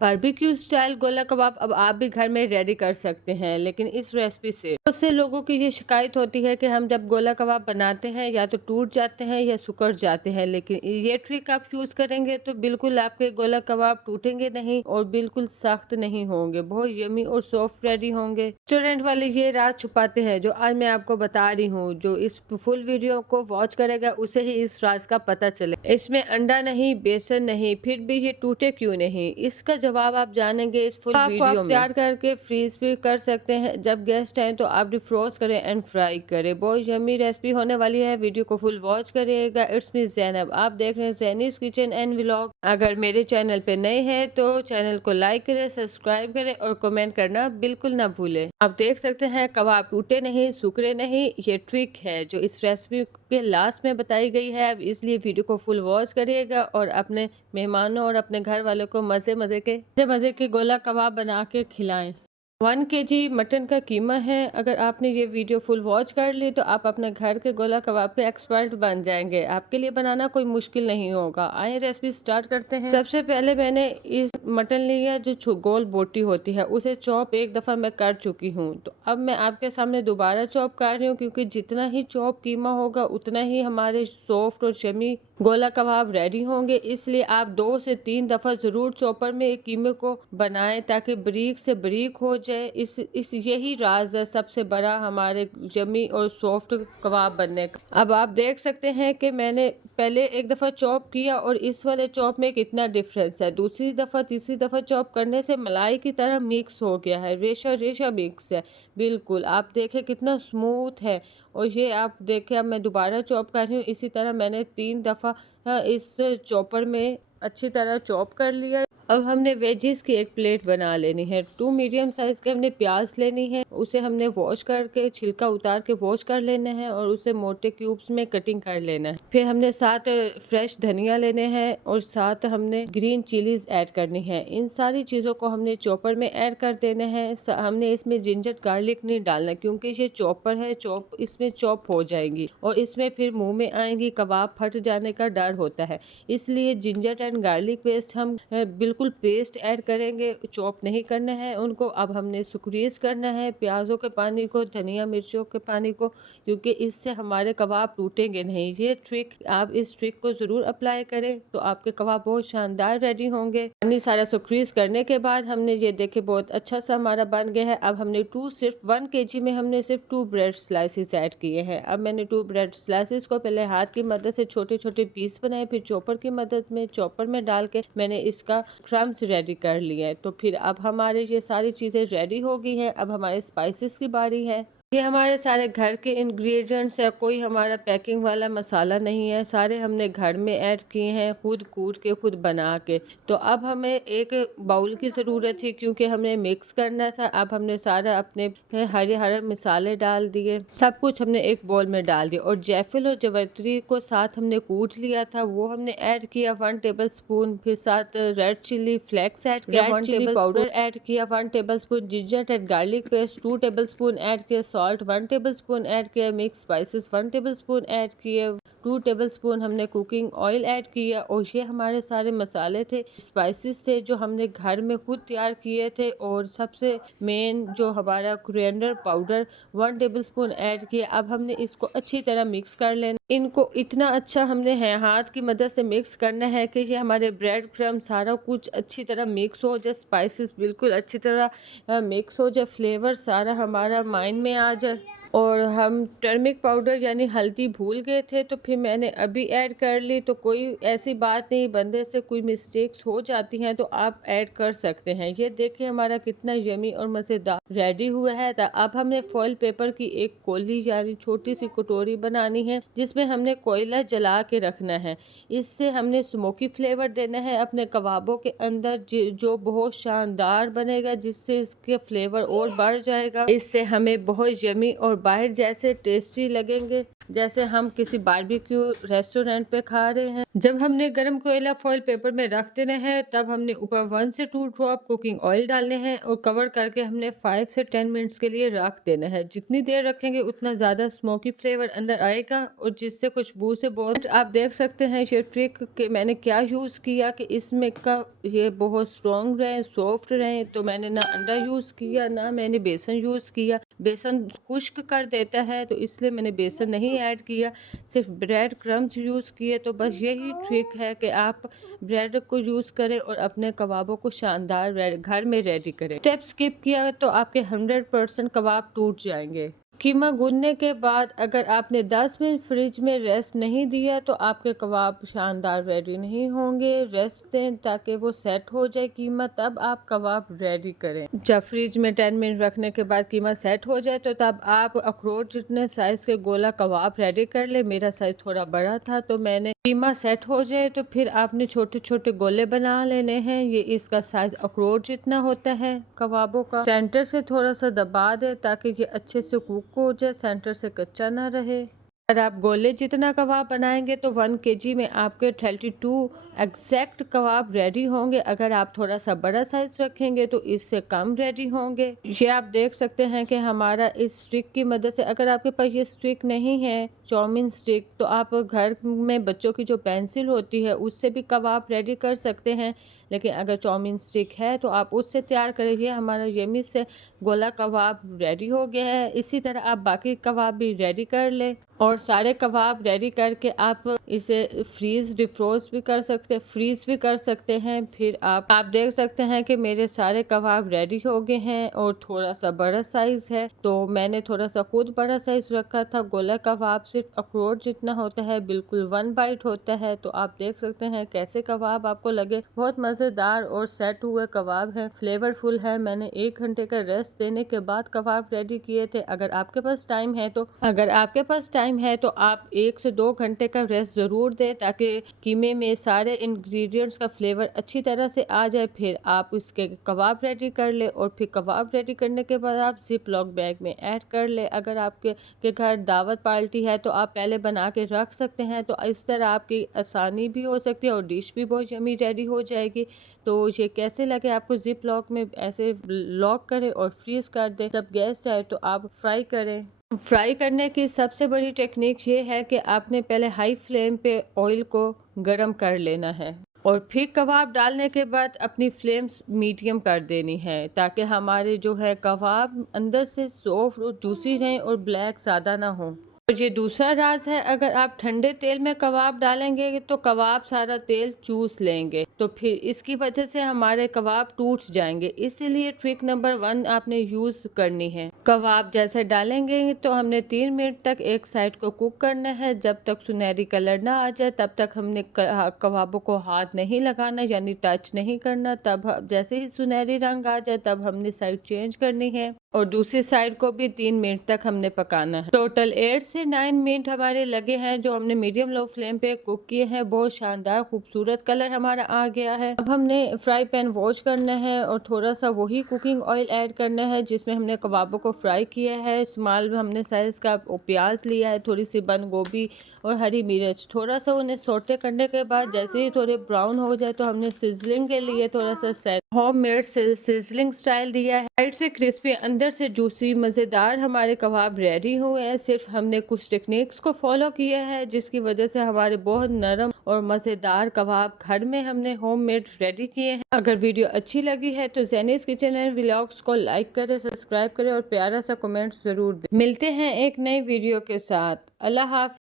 Barbecue style गोला कबाब अब आप भी घर में रेडी कर सकते हैं, लेकिन इस रेसिपी से बहुत से लोगों की ये शिकायत होती है कि हम जब गोला कबाब बनाते हैं या तो टूट जाते हैं या सिकुड़ जाते हैं। लेकिन ये ट्रिक आप यूज करेंगे तो बिल्कुल आपके गोला कबाब टूटेंगे नहीं और बिल्कुल सख्त नहीं होंगे, बहुत यमी और सॉफ्ट रेडी होंगे। रेस्टोरेंट वाले ये राज छुपाते हैं जो आज मैं आपको बता रही हूँ। जो इस फुल वीडियो को वॉच करेगा उसे ही इस राज का पता चले। इसमें अंडा नहीं, बेसन नहीं, फिर भी ये टूटे क्यों नहीं, इसका जवाब आप जानेंगे इस फुल वीडियो में। तैयार करके फ्रीज भी कर सकते हैं, जब गेस्ट आए तो आप डिफ्रोस्ट करें एंड फ्राई करें। बहुत यम्मी रेसिपी होने वाली है, वीडियो को फुल वॉच करिएगा। इट्स मी ज़ैनब, आप देख रहे हैं ज़ैनीस किचन एंड व्लॉग। अगर मेरे चैनल पे नए हैं तो चैनल को लाइक करें, सब्सक्राइब करें और कमेंट करना बिल्कुल ना भूलें। आप देख सकते हैं कबाब टूटे नहीं, सुखरे नहीं। ये ट्रिक है जो इस रेसिपी के लास्ट में बताई गई है, इसलिए वीडियो को फुल वॉच करिएगा और अपने मेहमानों और अपने घर वालों को मज़े के गोला कबाब बना के खिलाएं। 1 केजी मटन का कीमा है। अगर आपने ये वीडियो फुल वॉच कर ली तो आप अपने घर के गोला कबाब के एक्सपर्ट बन जाएंगे। आपके लिए बनाना कोई मुश्किल नहीं होगा। आइए रेसिपी स्टार्ट करते हैं। सबसे पहले मैंने इस मटन लिया जो गोल बोटी होती है, उसे चॉप एक दफ़ा मैं कर चुकी हूँ। तो अब मैं आपके सामने दोबारा चॉप कर रही हूँ, क्योंकि जितना ही चॉप कीमा होगा उतना ही हमारे सॉफ्ट और यम्मी गोला कबाब रेडी होंगे। इसलिए आप 2 से 3 दफ़ा ज़रूर चॉपर में एक कीमे को बनाएं ताकि बारीक से बारीक हो जाए। इस यही राज है सबसे बड़ा हमारे यम्मी और सॉफ्ट कबाब बनने का। अब आप देख सकते हैं कि मैंने पहले एक दफ़ा चॉप किया और इस वाले चॉप में कितना डिफरेंस है। दूसरी दफ़ा तीसरी दफ़ा चॉप करने से मलाई की तरह मिक्स हो गया है, रेशा रेशा मिक्स है बिल्कुल। आप देखें कितना स्मूथ है। और ये आप देखें, अब मैं दोबारा चॉप कर रही हूँ। इसी तरह मैंने 3 दफ़ा इस चॉपर में अच्छी तरह चॉप कर लिया। अब हमने वेजिस की एक प्लेट बना लेनी है। 2 मीडियम साइज़ के हमने प्याज लेनी है, उसे हमने वॉश करके छिलका उतार के वॉश कर लेना है और उसे मोटे क्यूब्स में कटिंग कर लेना है। फिर हमने 7 फ्रेश धनिया लेने हैं और 7 हमने ग्रीन चिलीज ऐड करनी है। इन सारी चीज़ों को हमने चॉपर में ऐड कर देना है। हमने इसमें जिंजर गार्लिक नहीं डालना, क्योंकि ये चॉपर है, इसमें चॉप हो जाएंगी और इसमें फिर मुंह में आएंगी, कबाब फट जाने का डर होता है। इसलिए जिंजर एंड गार्लिक पेस्ट हम बिल्कुल पेस्ट ऐड करेंगे, चॉप नहीं करना है उनको। अब हमने स्क्वीज करना है प्याज़ों के पानी को, धनिया मिर्चों के पानी को, क्योंकि इससे हमारे कबाब टूटेंगे नहीं। ये ट्रिक, आप इस ट्रिक को ज़रूर अप्लाई करें तो आपके कबाब बहुत शानदार रेडी होंगे। पानी सारा स्क्वीज करने के बाद हमने ये देखे बहुत अच्छा सा हमारा बन गया है। अब हमने सिर्फ 1 केजी में हमने सिर्फ 2 ब्रेड स्लाइसेस ऐड किए हैं। अब मैंने 2 ब्रेड स्लाइसेस को पहले हाथ की मदद से छोटे छोटे पीस बनाए, फिर चॉपर की मदद में चॉपर में डाल के मैंने इसका क्रम्स रेडी कर लिए। तो फिर अब हमारे ये सारी चीज़ें रेडी हो गई है। अब हमारे स्पाइसेस की बारी है। ये हमारे सारे घर के इंग्रेडिएंट्स है, कोई हमारा पैकिंग वाला मसाला नहीं है, सारे हमने घर में ऐड किए हैं, खुद कूट के खुद बना के। तो अब हमें एक बाउल की ज़रूरत थी, क्योंकि हमने मिक्स करना था। अब हमने सारा अपने हरे हरे मसाले डाल दिए, सब कुछ हमने एक बाउल में डाल दिया और जायफल और जवित्री को साथ हमने कूट लिया था, वो हमने ऐड किया 1 टेबल स्पून। फिर साथ रेड चिली फ्लेक्स ऐड किया, 1 टेबल पाउडर ऐड किया, 1 table spoon ginger and garlic paste 2 table spoon add किया, सॉल्ट 1 टेबल स्पून ऐड किया, mix spices 1 table spoon add किए, 2 टेबल स्पून हमने कुकिंग ऑयल ऐड किया। और ये हमारे सारे मसाले थे, स्पाइसेस थे जो हमने घर में खुद तैयार किए थे। और सबसे मेन जो हमारा coriander powder 1 table spoon add किया। अब हमने इसको अच्छी तरह मिक्स कर लेना। इनको इतना अच्छा हमने हाथ की मदद से मिक्स करना है कि ये हमारे ब्रेड क्रम्ब सारा कुछ अच्छी तरह मिक्स हो जाए, स्पाइसेस बिल्कुल अच्छी तरह मिक्स हो जाए, फ्लेवर सारा हमारा माइंड में आ जाए। और हम टर्मिक पाउडर यानी हल्दी भूल गए थे, तो फिर मैंने अभी ऐड कर ली। तो कोई ऐसी बात नहीं, बंदे से कोई मिस्टेक्स हो जाती हैं तो आप ऐड कर सकते हैं। ये देखिए हमारा कितना यमी और मज़ेदार रेडी हुआ है। तो अब हमने फॉइल पेपर की एक कोली यानी छोटी सी कटोरी बनानी है, जिसमें हमने कोयला जला के रखना है। इससे हमने स्मोकी फ्लेवर देना है अपने कबाबों के अंदर, जो बहुत शानदार बनेगा, जिससे इसके फ्लेवर और बढ़ जाएगा। इससे हमें बहुत यमी और बाहर जैसे टेस्टी लगेंगे। जैसे हम किसी बारबेक्यू रेस्टोरेंट पे खा रहे हैं। जब हमने गरम कोयला फॉइल पेपर में रख देना है, तब हमने ऊपर 1 से 2 ड्रॉप कुकिंग ऑयल डालने हैं और कवर करके हमने 5 से 10 मिनट्स के लिए रख देना है। जितनी देर रखेंगे उतना ज़्यादा स्मोकी फ्लेवर अंदर आएगा और जिससे खुशबू से बहुत आप देख सकते हैं ये ट्रिक कि मैंने क्या यूज़ किया कि इसमें का ये बहुत स्ट्रॉन्ग रहे, सॉफ्ट रहे। तो मैंने ना अंडा यूज़ किया, ना मैंने बेसन यूज़ किया। बेसन खुश्क कर देता है तो इसलिए मैंने बेसन नहीं ऐड किया, सिर्फ ब्रेड क्रम्स यूज़ किए। तो बस यही ट्रिक है कि आप ब्रेड को यूज़ करें और अपने कबाबों को शानदार घर में रेडी करें। स्टेप स्किप किया तो आपके 100% कबाब टूट जाएंगे। कीमा गूंदने के बाद अगर आपने 10 मिनट फ्रिज में रेस्ट नहीं दिया तो आपके कबाब शानदार रेडी नहीं होंगे। रेस्ट दें ताकि वो सेट हो जाए कीमा, तब आप कबाब रेडी करें। जब फ्रिज में 10 मिनट रखने के बाद कीमा सेट हो जाए तो तब आप अखरोट जितने साइज़ के गोला कबाब रेडी कर ले। मेरा साइज़ थोड़ा बड़ा था तो मैंने कीमा सेट हो जाए तो फिर आपने छोटे छोटे गोले बना लेने हैं। ये इसका साइज़ अखरोट जितना होता है कबाबों का। सेंटर से थोड़ा सा दबा दे ताकि ये अच्छे से कुक हो जाए, सेंटर से कच्चा ना रहे। अगर आप गोले जितना कबाब बनाएंगे तो 1 kg में आपके 32 एग्जैक्ट कबाब रेडी होंगे। अगर आप थोड़ा सा बड़ा साइज रखेंगे तो इससे कम रेडी होंगे। ये आप देख सकते हैं कि हमारा इस स्टिक की मदद से, अगर आपके पास ये स्टिक नहीं है चाउमीन स्टिक, तो आप घर में बच्चों की जो पेंसिल होती है उससे भी कबाब रेडी कर सकते हैं। लेकिन अगर चाउमीन स्टिक है तो आप उससे तैयार करिए। हमारा यमी से गोला कबाब रेडी हो गया है। इसी तरह आप बाकी कबाब भी रेडी कर लें और सारे कबाब रेडी करके आप इसे डिफ्रोज भी कर सकते, फ्रीज भी कर सकते हैं। फिर आप देख सकते हैं कि मेरे सारे कबाब रेडी हो गए हैं और थोड़ा सा बड़ा साइज है तो मैंने थोड़ा सा खुद बड़ा साइज रखा था। गोला कबाब सिर्फ अखरोट जितना होता है, बिल्कुल 1 बाइट होता है। तो आप देख सकते हैं कैसे कबाब आपको लगे। बहुत मज़ेदार और सेट हुए कबाब है, फ्लेवरफुल है। मैंने 1 घंटे का रेस्ट देने के बाद कबाब रेडी किए थे। अगर आपके पास टाइम है तो आप 1 से 2 घंटे का रेस्ट ज़रूर दें ताकि कीमे में सारे इंग्रेडिएंट्स का फ्लेवर अच्छी तरह से आ जाए। फिर आप उसके कबाब रेडी कर ले और फिर कबाब रेडी करने के बाद आप जिप लॉक बैग में ऐड कर ले। अगर आपके घर दावत पार्टी है तो आप पहले बना के रख सकते हैं, तो इस तरह आपकी आसानी भी हो सकती है और डिश भी बहुत यमी रेडी हो जाएगी। तो ये कैसे लगे आपको, जिप लॉक में ऐसे लॉक करें और फ्रीज कर दें। जब गैस जाए तो आप फ्राई करें। फ्राई करने की सबसे बड़ी टेक्निक ये है कि आपने पहले हाई फ्लेम पे ऑयल को गरम कर लेना है और फिर कबाब डालने के बाद अपनी फ्लेम्स मीडियम कर देनी है ताकि हमारे जो है कबाब अंदर से सॉफ्ट और जूसी रहें और ब्लैक ज़्यादा ना हो। और ये दूसरा राज है, अगर आप ठंडे तेल में कबाब डालेंगे तो कबाब सारा तेल चूस लेंगे, तो फिर इसकी वजह से हमारे कबाब टूट जाएंगे। इसीलिए ट्रिक नंबर 1 आपने यूज़ करनी है। कबाब जैसे डालेंगे तो हमने 3 मिनट तक एक साइड को कुक करना है। जब तक सुनहरी कलर ना आ जाए तब तक हमने कबाबों को हाथ नहीं लगाना, यानी टच नहीं करना। तब जैसे ही सुनहरी रंग आ जाए तब हमने साइड चेंज करनी है और दूसरी साइड को भी 3 मिनट तक हमने पकाना है। टोटल 8 से 9 मिनट हमारे लगे हैं जो हमने मीडियम लो फ्लेम पे कुक किए हैं। बहुत शानदार खूबसूरत कलर हमारा आ गया है। अब हमने फ्राई पैन वॉश करना है और थोड़ा सा वही कुकिंग ऑयल ऐड करना है जिसमें हमने कबाबों को फ्राई किया है। स्मॉल हमने साइज का प्याज लिया है, थोड़ी सी बंद गोभी और हरी मिर्च। थोड़ा सा उन्हें सोटे करने के बाद जैसे ही थोड़े ब्राउन हो जाए तो हमने सिजलिंग के लिए थोड़ा सा होममेड सिजलिंग स्टाइल दिया है। साइड से क्रिस्पी, अंदर से जूसी, मज़ेदार हमारे कबाब रेडी हुए हैं। सिर्फ हमने कुछ टेक्निक्स को फॉलो किया है जिसकी वजह से हमारे बहुत नरम और मज़ेदार कबाब घर में हमने होममेड रेडी किए हैं। अगर वीडियो अच्छी लगी है तो ज़ेनिस किचन एंड व्लॉग्स को लाइक करें, सब्सक्राइब करें और प्यारा सा कमेंट ज़रूर दें। मिलते हैं एक नई वीडियो के साथ। अल्लाह हाफ़िज़।